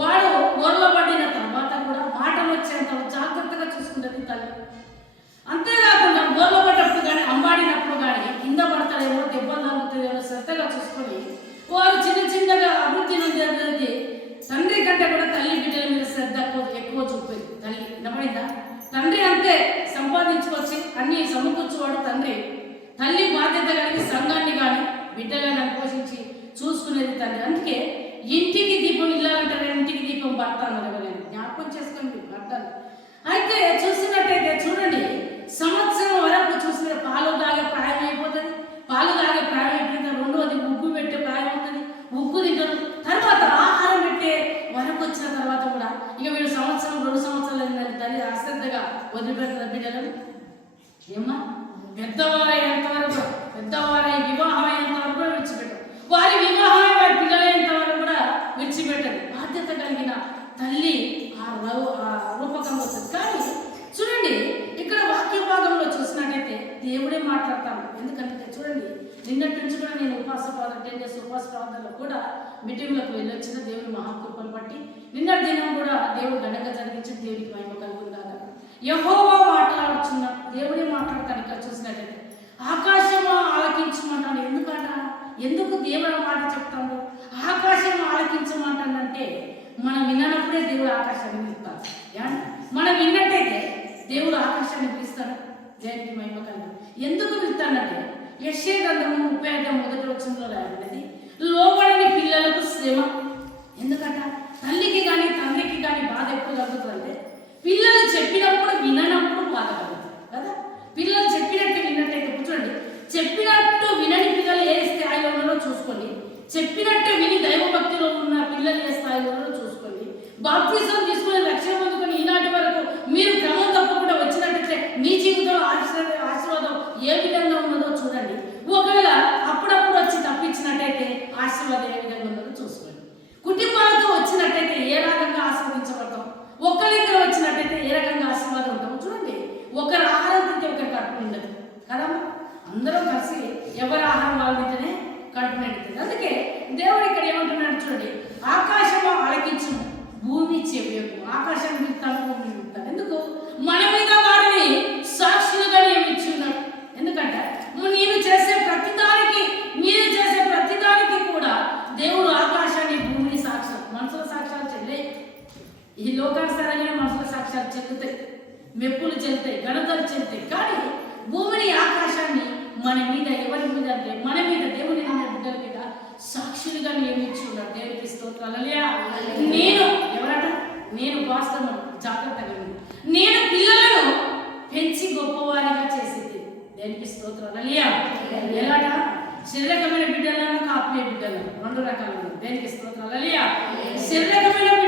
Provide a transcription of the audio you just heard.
వాడు ఊర్లో పడిన తర్వాత కూడా మాటలు వచ్చేంత జాగ్రత్తగా చూసుకుంటుంది తల్లి. అంతేకాకుండా ఊర్లో పడ్డప్పుడు కానీ అమ్మాడినప్పుడు కానీ కింద పడతాడేమో దెబ్బలు తగ్గుతాయేమో శ్రద్ధగా చూసుకొని వారు చిన్న చిన్నగా అభివృద్ధి నుండి తండ్రి కంటే కూడా తల్లి బిడ్డల మీద శ్రద్ధ ఎక్కువ ఎక్కువ చూపేది. తల్లి వినపడిందా? తండ్రి అంతే సంపాదించుకొచ్చి అన్ని సమకూర్చువాడు తండ్రి. తల్లి బాధ్యత కలిగి సంఘాన్ని కానీ బిడ్డలను పోషించి చూసుకునేది తల్లి అందుకే భర్త అన్నారు జ్ఞాపకం చేసుకోండి భర్తలు అయితే చూసినట్టయితే చూడండి సంవత్సరం వరకు చూసిన పాలు తాగే ప్రాయం అయిపోతుంది. పాలు తాగే ప్రాయం అయిపోయిన రెండోది ఉగ్గు పెట్టే ప్రాయం అవుతుంది. ఉగ్గు తింటారు. తర్వాత ఆహారం పెట్టే వరకు వచ్చిన తర్వాత కూడా ఇక వీడు సంవత్సరం రెండు సంవత్సరాలు అయిందని తల్లి అశ్రద్ధగా వదిలిపెడుతుంది బిడ్డలను ఏమ్మా? పెద్దవారయ్యేంత వరకు పెద్దవారై వివాహం అయ్యేంత వరకు కూడా విడిచిపెట్టరు వారి వివాహం వారి పిల్లలైనంత వరకు కూడా విడిచిపెట్టరు బాధ్యత కలిగిన తల్లి ఆ రూ- ఆ రూపకంగా వస్తుంది కానీ చూడండి ఇక్కడ వాక్య భాగంలో చూసినట్టయితే దేవుడే మాట్లాడతాను. ఎందుకంటే చూడండి నిన్నటి నుంచి కూడా నేను ఉపాస ప్రార్థన టెన్ డేస్ ఉపాస ప్రార్థనలో కూడా మీటింగ్లకు వెళ్ళొచ్చిన దేవుని మహాకృపను బట్టి నిన్నటి దినం కూడా దేవుడు ఘనంగా జరిగించి దేవునికి మహిమ కలుగుతుందాగా యహోవా మాట్లాడుచున్న దేవుడే మాట్లాడతాను ఇక్కడ చూసినట్టయితే ఆకాశమా ఆలకించమంటాను. ఎందుకంట ఎందుకు దేవుడు మాట చెప్తాడు? ఆకాశం ఆలకించమంటానంటే మనం విన్నప్పుడే దేవుడు ఆకాశాన్ని పిలుస్తాడు. మనం విన్నట్టయితే దేవుడు ఆకాశాన్ని పిలుస్తాడు. దేవునికి మహిమ కలుగు. ఎందుకు విత్తనంటే యశే గ్రంథము ముప్పై ఐదు మొదటి వచ్చంలో రాయబడినది లోబడిన పిల్లలకు శ్రమ. ఎందుకంట? తల్లికి కానీ తండ్రికి కానీ బాధ ఎప్పుడు కలుగుతుందంటే పిల్లలు చెప్పినప్పుడు విననప్పుడు బాధ కలుగుతుంది కదా? పిల్లలు చెప్పినట్టు విన్నట్టయితే కూర్చోండి చెప్పినట్టు వినని పిల్లలు ఏ స్థాయిలో ఉన్నారో చూసుకోండి. చెప్పినట్టు విని దైవభక్తిలో ఉన్న పిల్లలు ఏ స్థాయిలో ఉన్నారో చూసుకోండి. బాప్తిజం ఆశీర్వాదం ఏ విధంగా ఉన్నదో చూసుకోండి. కుటుంబాలతో వచ్చినట్టయితే ఏ రకంగా ఆస్వాదించబడతాం ఒక్కరిద్దరు వచ్చినట్టయితే ఏ రకంగా ఆశీర్వాదం ఉంటాం చూడండి. ఒకరు ఆహారం తింటే ఒకరి కడుపు ఉండదు కదా అందరం కలిసి ఎవరి ఆహారం వాళ్ళు తింటేనే కడుపు నిండుతుంది. అందుకే దేవుడు ఇక్కడ ఏమంటున్నాడు చూడండి. ఆకాశ ఈ లోకానుసారంగానే మనుషుల సాక్ష్యాలు చెల్లుతాయి మెప్పులు చెల్లుతాయి ఘనతలు చెల్లుతాయి కానీ భూమిని ఆకాశాన్ని మన మీద ఎవరి మీద అంటే మన మీద దేవుని నమ్మే బిడ్డల మీద సాక్షులుగా నియమించి ఉన్నాడు దేవునికి స్తోత్రాలు. హల్లెలూయా. నేను ఎవరట? నేను వాస్తవం జాగ్రత్తగా. నేను పిల్లలను పెంచి గొప్పవారిగా చేసింది. దేనికి స్తోత్రాలు. హల్లెలూయా. ఎలాట? శరీరకమైన బిడ్డలను ఆత్మీయ బిడ్డలను. రెండు రకాలు దేనికి స్తోత్రాలు. హల్లెలూయా. శరీర